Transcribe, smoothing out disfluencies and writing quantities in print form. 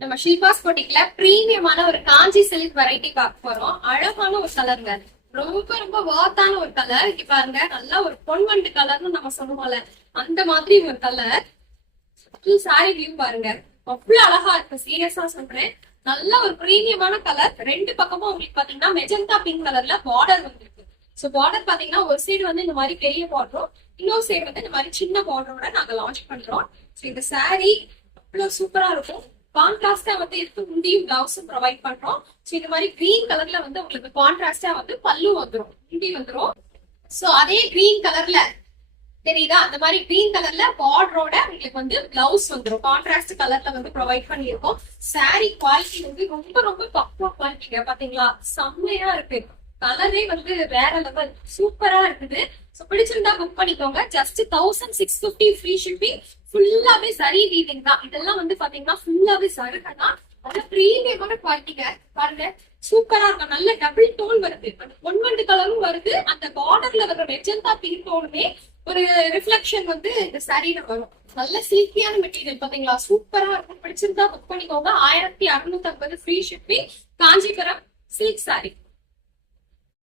நம்ம ஷில்பாஸ் போட்டிக்ல பிரீமியமான ஒரு காஞ்சி silk variety பார்க்க போறோம். அழகான ஒரு கலருங்க, ரொம்ப ரொம்ப வாத்தான ஒரு கலர். இங்க பாருங்க, நல்லா ஒரு பொன்வண்டு கலர்னு நம்ம சொல்லுவோம்ல, அந்த மாதிரி ஒரு கலர். சாரி வியூ பாருங்க, அவ்வளவு அழகா இருக்கு. சீரியஸா சொல்றேன், நல்ல ஒரு பிரீமியமான கலர். ரெண்டு பக்கமும் உங்களுக்கு பாத்தீங்கன்னா மெஜந்தா பிங்க் கலர்ல பார்டர் வந்துருக்கு. சோ பார்டர் பாத்தீங்கன்னா ஒரு சைடு வந்து இந்த மாதிரி பெரிய பார்டரும், இன்னொரு சைடு வந்து இந்த மாதிரி சின்ன பார்டரோட நாங்க லான்ச் பண்றோம். சோ இந்த சாரி அவ்வளவு சூப்பரா இருக்கும். கான்ட்ராஸ்டா வந்து இதுக்கு முந்தியும் பிளவுஸும் ப்ரொவைட் பண்றோம். சோ இந்த மாதிரி கிரீன் கலர்ல வந்து உங்களுக்கு கான்ட்ராஸ்டா வந்து பல்லு வந்துரும், முந்தி வந்துரும். சோ அதே கிரீன் கலர்ல தெரியுதா, அந்த மாதிரி கிரீன் கலர்ல பார்டரோட உங்களுக்கு வந்து பிளவுஸ் வந்துரும். கான்ட்ராஸ்ட் கலர்ல வந்து ப்ரொவைட் பண்ணிருக்கோம். சாரி குவாலிட்டி வந்து ரொம்ப ரொம்ப பக்கா குவாலிட்டிங்க. பாத்தீங்களா, செம்மையா இருக்கு. கலரே வந்து வேற லெவல், சூப்பரா இருக்குது. சோ பிடிச்சிருந்தா புக் பண்ணிக்கோங்க. Just 1650 free shipping. ஃபுல்லாவே சரி வீவிங் தான். இதெல்லாம் வந்து பாத்தீங்கன்னா ஃபுல்லாவே சருகை தான். நல்ல பிரீமியமான குவாலிட்டிங்க. பாருங்க, சூப்பரா இருக்கும். நல்ல டபுள் டோன் வருது, அந்த பொன்வண்டு கலரும் வருது, அந்த பார்டர்ல வர்ற மெஜந்தா பிங்க் டோனுமே ஒரு ரிஃப்ளெக்ஷன் வந்து இந்த சாரியில வரும். நல்ல சில்கியான மெட்டீரியல் பாத்தீங்களா, சூப்பரா இருக்கும். பிடிச்சிருந்தா புக் பண்ணிக்கோங்க. 1650 free shipping. Kanchipuram silk sorry.